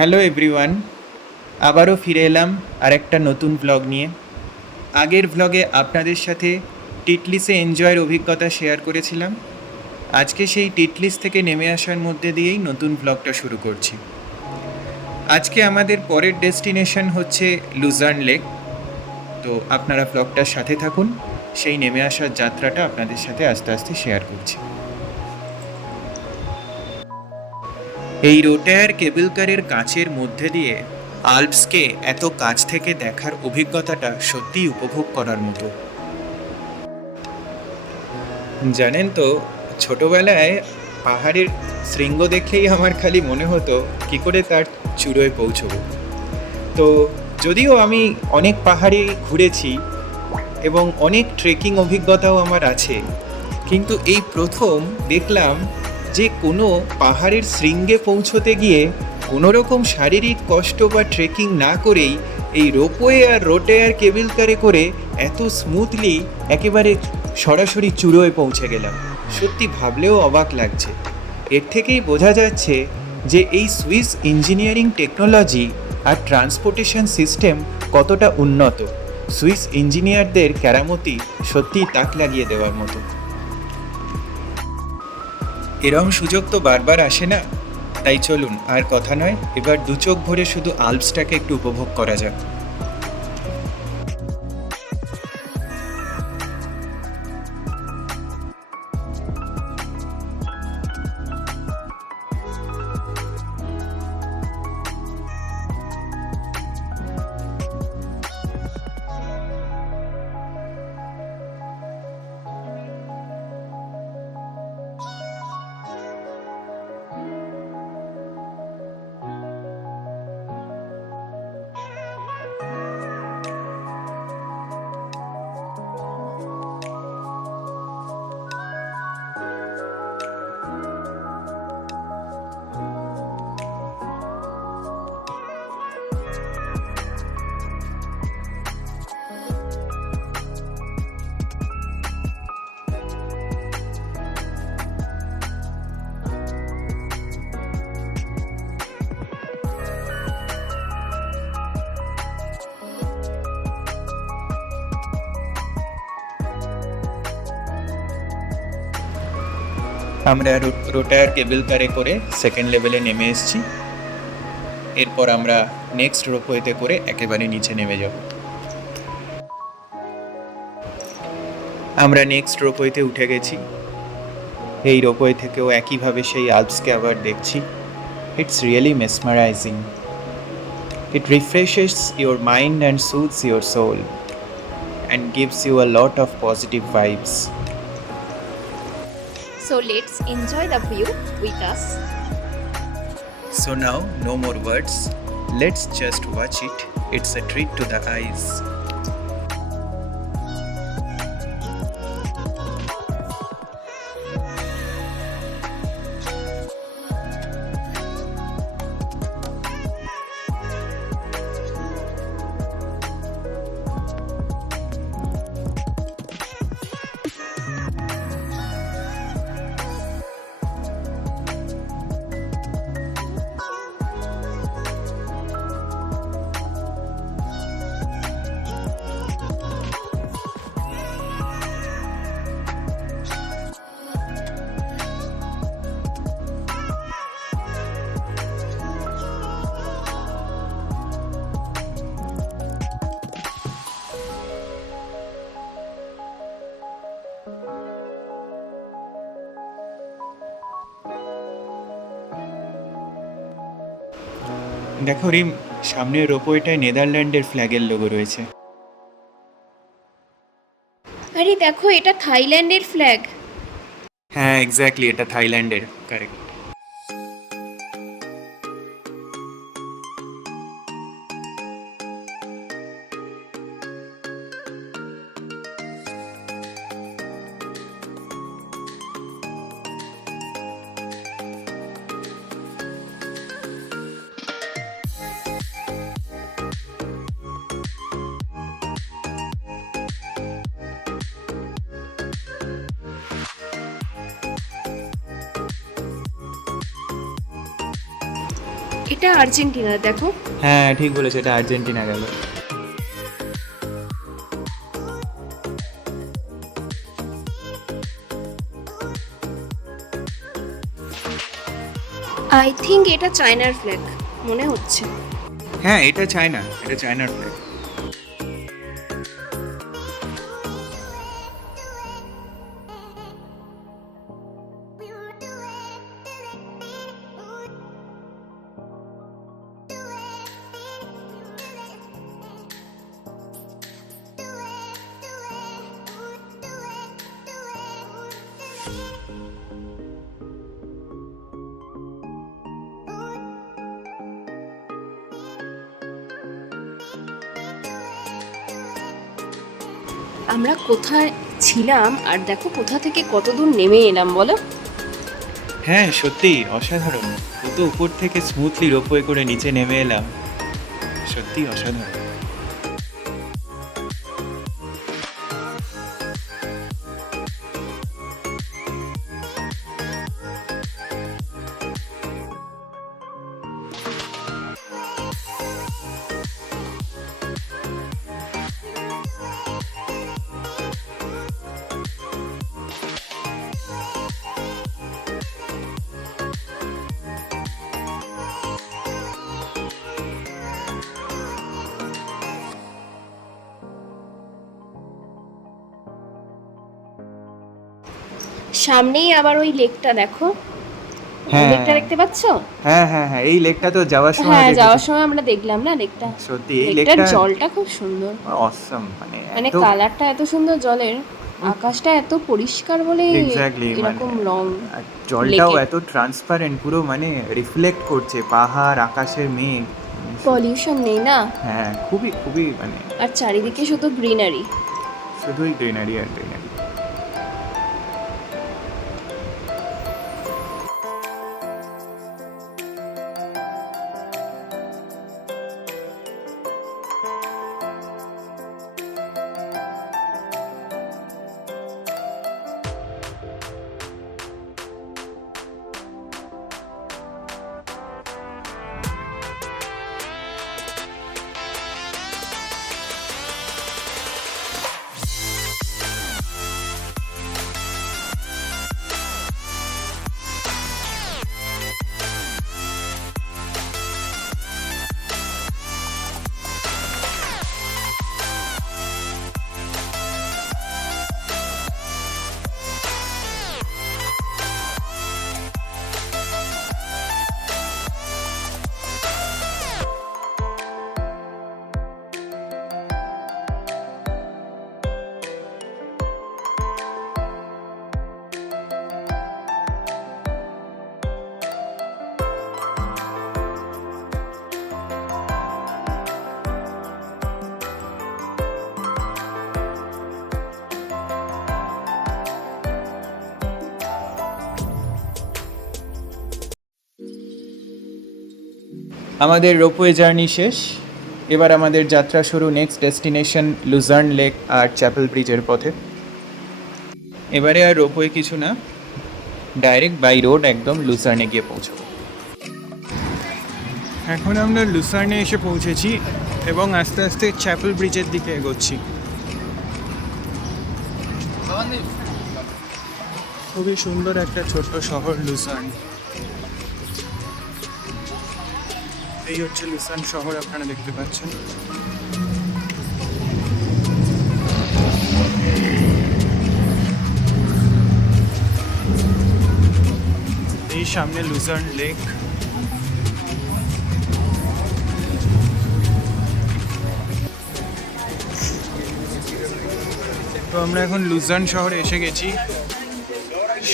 Hello everyone, আবারও ফিরে এলাম আরেকটা নতুন ভ্লগ নিয়ে। আগের ভ্লগে আপনাদের সাথে টিটলিসে এনজয়ের অভিজ্ঞতা শেয়ার করেছিলাম। আজকে সেই টিটলিস থেকে নেমে আসার মধ্যে দিয়েই নতুন ভ্লগটা শুরু করছি। আজকে আমাদের পরের ডেস্টিনেশন হচ্ছে লুজার্ন লেক। তো আপনারা ভ্লগটার সাথে থাকুন, সেই নেমে আসার যাত্রাটা আপনাদের সাথে আস্তে আস্তে শেয়ার করছি। এই রোটায়ার কেবল কারের কাঁচের মধ্যে দিয়ে আল্পসকে এত কাছ থেকে দেখার অভিজ্ঞতাটা সত্যিই উপভোগ করার মতো। জানেন তো, ছোটবেলায় পাহাড়ের শৃঙ্গ দেখলেই আমার খালি মনে হতো কী করে তার চূড়োয় পৌঁছবো। তো যদিও আমি অনেক পাহাড়ে ঘুরেছি এবং অনেক ট্রেকিং অভিজ্ঞতাও আমার আছে, কিন্তু এই প্রথম দেখলাম যে কোনো পাহাড়ের শৃঙ্গে পৌঁছতে গিয়ে কোনো রকম শারীরিক কষ্ট বা ট্রেকিং না করেই এই রোপওয়ে আর রোটায়ার কেবল কারে করে এত স্মুথলি একেবারে সরাসরি চূড়োয় পৌঁছে গেলাম। সত্যি ভাবলেও অবাক লাগছে। এর থেকেই বোঝা যাচ্ছে যে এই সুইস ইঞ্জিনিয়ারিং টেকনোলজি আর ট্রান্সপোর্টেশন সিস্টেম কতটা উন্নত। সুইস ইঞ্জিনিয়ারদের কেরামতি সত্যিই তাক লাগিয়ে দেওয়ার মতো। এরম সুযোগ তো বারবার আসে না, তাই চলুন আর কথা নয়, এবার দু চোখ ভরে শুধু আল্পসটাকে একটু উপভোগ করা যাক। আমরা রোটায়ার কেবল কারে করে সেকেন্ড লেভেলে নেমে এসেছি। এরপর আমরা নেক্সট রোপওয়েতে করে একেবারে নিচে নেমে যাব। আমরা নেক্সট রোপওয়েতে উঠে গেছি। এই রোপওয়ে থেকেও একইভাবে সেই আল্পসকে আবার দেখছি। It's really mesmerising. It refreshes your mind and soothes your soul and gives you a lot of positive vibes. So let's enjoy the view with us. So now, no more words. Let's just watch it. It's a treat to the eyes. দেখো রিম, সামনের রোপওয়েটায় নেদারল্যান্ডের ফ্ল্যাগের logo রয়েছে। আরে দেখো, এটা থাইল্যান্ডের flag. হ্যাঁ, exactly, এটা থাইল্যান্ডের, কারেক্ট। এটা আর্জেন্টিনা, দেখো। হ্যাঁ ঠিক বলেছে, এটা আর্জেন্টিনা গেল। আই থিঙ্ক এটা চায়নার ফ্ল্যাগ মনে হচ্ছে। হ্যাঁ এটা চায়না, এটা চায়নার ফ্ল্যাগ। আমরা কোথায় ছিলাম আর দেখো কোথা থেকে কত দূর নেমে এলাম বলো। হ্যাঁ সত্যি অসাধারণ, কত উপর থেকে স্মুথলি রোপওয়ে করে নিচে নেমে এলাম, সত্যি অসাধারণ। সামনেই আবার ওই লেকটা দেখো, হ্যাঁ লেকটা দেখতে পাচ্ছো? হ্যাঁ হ্যাঁ হ্যাঁ, এই লেকটা তো যাওয়ার সময় হ্যাঁ, দেখেছি। যাওয়ার সময় আমরা দেখলাম না লেকটা। সত্যি এই লেকটার লেকটা জলটা খুব সুন্দর, অসম, মানে মানে এত কালারটা এত সুন্দর জলের, আকাশটা এত পরিষ্কার বলে এক্স্যাক্টলি, এরকম রং। আর জলটাও লেকে। এত ট্রান্সপারেন্ট, পুরো মানে রিফ্লেক্ট করছে পাহাড়, আকাশের মেঘ। পলিউশন নেই না, হ্যাঁ খুবই খুবই মানে আর চারিদিকে শুধু গ্রিনারি। শুধুই গ্রিনারি আর গ্রিনারি। আমাদের রোপওয়ে জার্নি শেষ, এবার আমাদের যাত্রা শুরু নেক্সট ডেস্টিনেশন লুজার্ন লেক আর চ্যাপেল ব্রিজের পথে। এবারে আর রোপওয়ে কিছু না, ডাইরেক্ট বাই রোড একদম লুসার্নে গিয়ে পৌঁছবো। এখন আমরা লুসার্নে এসে পৌঁছেছি এবং আস্তে আস্তে চ্যাপেল ব্রিজের দিকে এগোচ্ছি। খুবই সুন্দর একটা ছোট্ট শহর লুসার্ন। এই হচ্ছে লুসার্ন শহর, আপনারা দেখতে পাচ্ছেন। এই সামনে লুসার্ন লেক। তো আমরা এখন লুসার্ন শহরে এসে গেছি,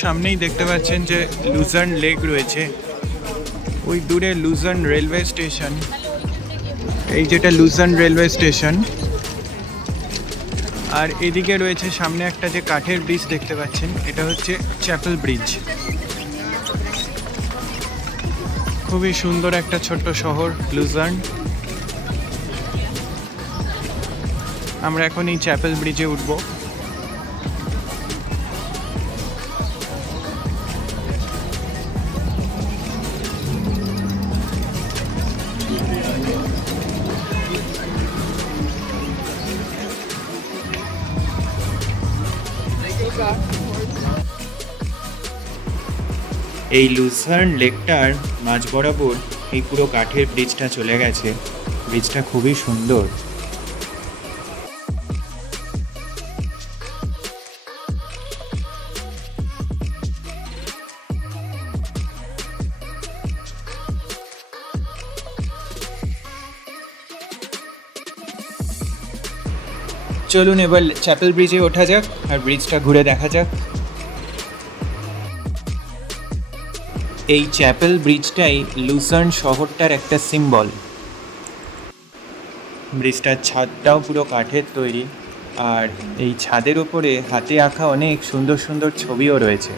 সামনেই দেখতে পাচ্ছেন যে লুসার্ন লেক রয়েছে, ওই দূরে লুসার্ন রেলওয়ে স্টেশন, এই যেটা লুসার্ন রেলওয়ে স্টেশন। আর এদিকে রয়েছে সামনে একটা যে কাঠের ব্রিজ দেখতে পাচ্ছেন, এটা হচ্ছে চ্যাপেল ব্রিজ। খুবই সুন্দর একটা ছোট্ট শহর লুসার্ন। আমরা এখন এই চ্যাপেল ব্রিজে উঠব। এই লুসার্ন লেকটার মাঝ বরাবর এই পুরো কাঠের ব্রিজটা চলে গেছে। ব্রিজটা খুবই সুন্দর। চলুন এবার চ্যাপেল ব্রিজে ওঠা যাক আর ব্রিজটা ঘুরে দেখা যাক। এই চ্যাপেল ব্রিজটাই লুসার্ন শহরটার একটা সিম্বল। ব্রিজটার ছাদটাও পুরো কাঠের তৈরি, আর এই ছাদের ওপরে হাতে আঁকা অনেক সুন্দর সুন্দর ছবিও রয়েছে।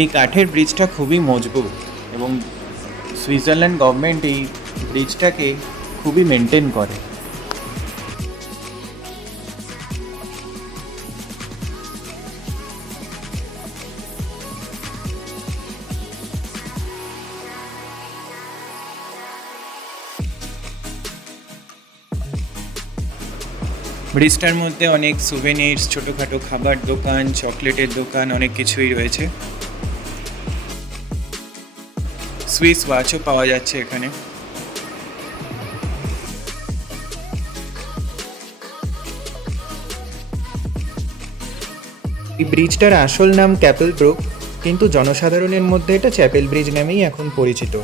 এই কাঠের ব্রিজটা খুবই মজবুত এবং সুইজারল্যান্ড গভর্নমেন্ট এই ব্রিজটাকে খুবই মেনটেন করে। ব্রিজটার মধ্যে অনেক সুভেনিরস, ছোটোখাটো খাবার দোকান, চকলেটের দোকান, অনেক কিছুই রয়েছে। সুইস ওয়াচও পাওয়া যাচ্ছে এখানে। এই ব্রিজটার আসল নাম ক্যাপেল ব্রুক, কিন্তু জনসাধারণের মধ্যে এটা চ্যাপেল ব্রিজ নামেই এখন পরিচিত।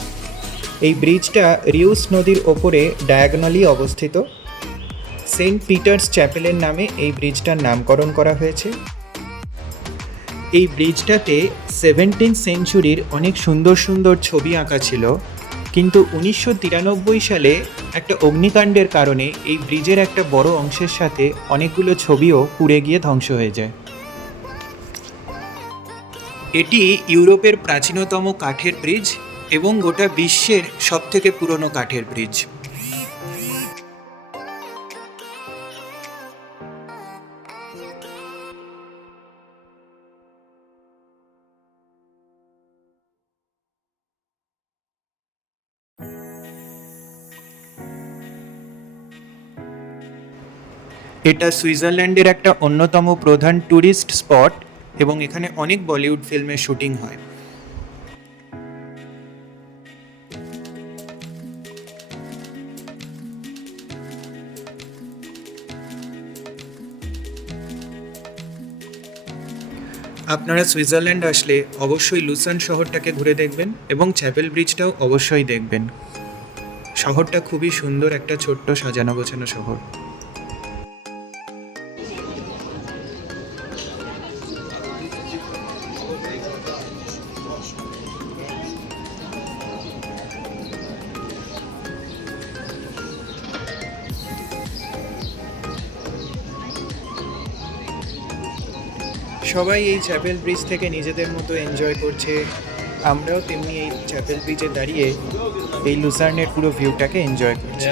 এই ব্রিজটা রিউস নদীর ওপরে ডায়াগনালি অবস্থিত। সেন্ট পিটার্স চ্যাপেলের নামে এই ব্রিজটার নামকরণ করা হয়েছে। এই ব্রিজটাতে 17th সেঞ্চুরির অনেক সুন্দর সুন্দর ছবি আঁকা ছিল, কিন্তু 1993 সালে একটা অগ্নিকাণ্ডের কারণে এই ব্রিজের একটা বড় অংশের সাথে অনেকগুলো ছবিও পুড়ে গিয়ে ধ্বংস হয়ে যায়। এটি ইউরোপের প্রাচীনতম কাঠের ব্রিজ এবং গোটা বিশ্বের সবথেকে পুরনো কাঠের ব্রিজ। এটা সুইজারল্যান্ডের একটা অন্যতম প্রধান ট্যুরিস্ট স্পট এবং এখানে অনেক বলিউড ফিল্মের শুটিং হয়। আপনারা সুইজারল্যান্ড আসলে অবশ্যই লুসার্ন শহরটাকে ঘুরে দেখবেন এবং চ্যাপেল ব্রিজটাও অবশ্যই দেখবেন। শহরটা খুবই সুন্দর, একটা ছোট্ট সাজানো গোছানো শহর। সবাই এই চ্যাপেল ব্রিজ থেকে নিজেদের মতো এনজয় করছে। আমরাও তেমনি এই চ্যাপেল ব্রিজে দাঁড়িয়ে এই লুসার্নের পুরো ভিউটাকে এনজয় করছি।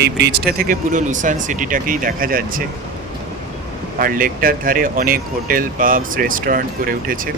এই ব্রিজটা থেকে পুরো লুসার্ন সিটিটাকেই দেখা যাচ্ছে, আর লেকটার ধারে অনেক হোটেল, পাবস, রেস্টুরেন্ট গড়ে উঠেছে।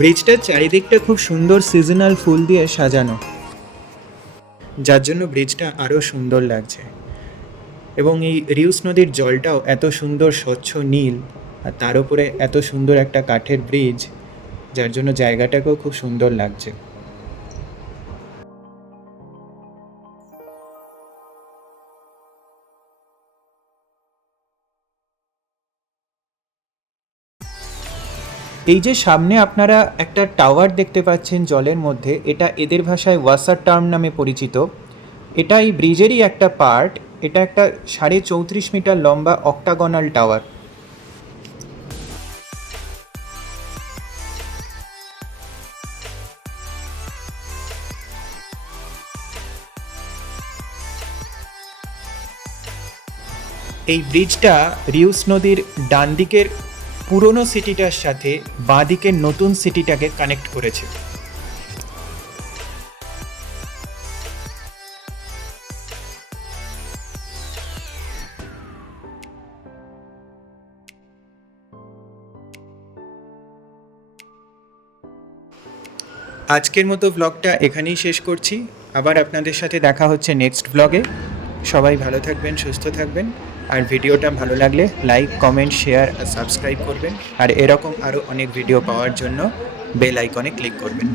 ব্রিজটার চারিদিকটা খুব সুন্দর সিজনাল ফুল দিয়ে সাজানো, যার জন্য ব্রিজটা আরও সুন্দর লাগছে। এবং এই রিউস নদীর জলটাও এত সুন্দর স্বচ্ছ নীল, আর তার উপরে এত সুন্দর একটা কাঠের ব্রিজ, যার জন্য জায়গাটাকেও খুব সুন্দর লাগছে। এই যে সামনে আপনারা একটা টাওয়ার দেখতে পাচ্ছেন জলের মধ্যে, এটা এদের ভাষায় ওয়াসার টার্ম নামে পরিচিত। এটা এই ব্রিজেরই একটা পার্ট। এটা একটা 34.5 মিটার লম্বা অক্টাগনাল টাওয়ার। এই ব্রিজটা রিউস নদীর ডান দিকের পুরনো সিটিটার সাথে বাঁ দিকের নতুন সিটিটাকে কানেক্ট করেছে। আজকের মতো ব্লগটা এখানেই শেষ করছি। আবার আপনাদের সাথে দেখা হচ্ছে নেক্সট ব্লগে। সবাই ভালো থাকবেন, সুস্থ থাকবেন। আর ভিডিওটা ভালো লাগলে লাইক, কমেন্ট, শেয়ার আর সাবস্ক্রাইব করবেন। আর এরকম আরও অনেক ভিডিও পাওয়ার জন্য বেল আইকনে ক্লিক করবেন।